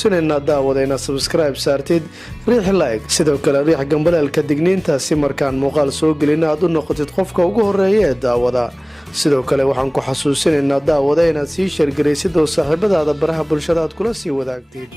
sinayna daawadayna subscribe saartid riix like sidoo kale riix gambaleelka digniinta si markaan muuqaal soo gelin aad u noqotid qofka ugu horeeya ee daawada sidoo kale waxaan ku xasuusinaynaa daawada inaad sii sheergaraysid oo saaxiibadaada baraha bulshada aad kula sii wadaagtid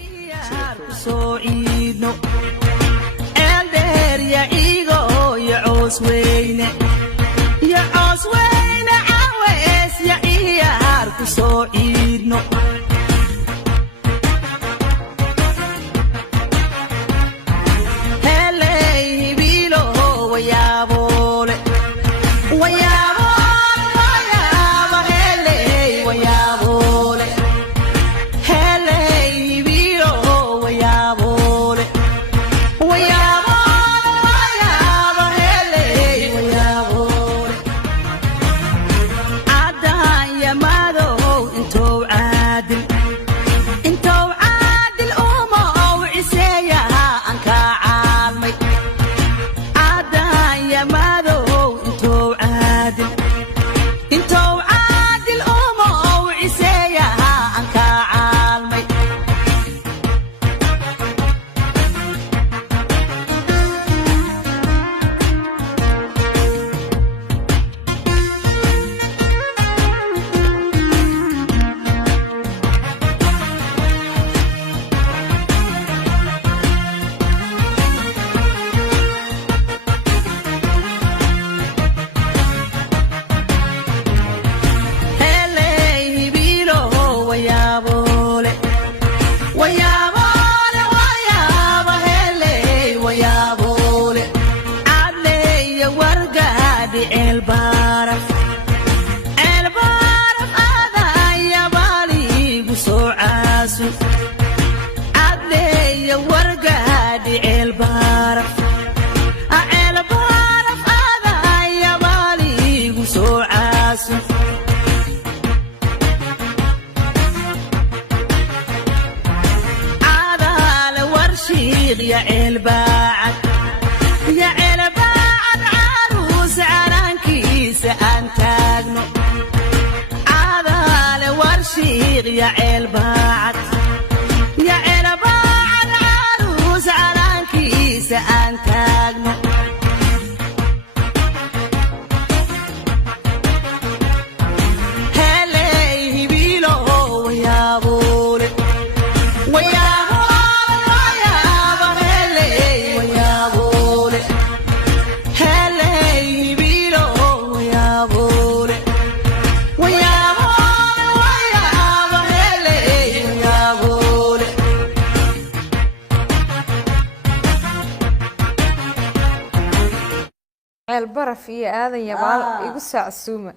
البرف هي هذا يا بال يقص عسومة.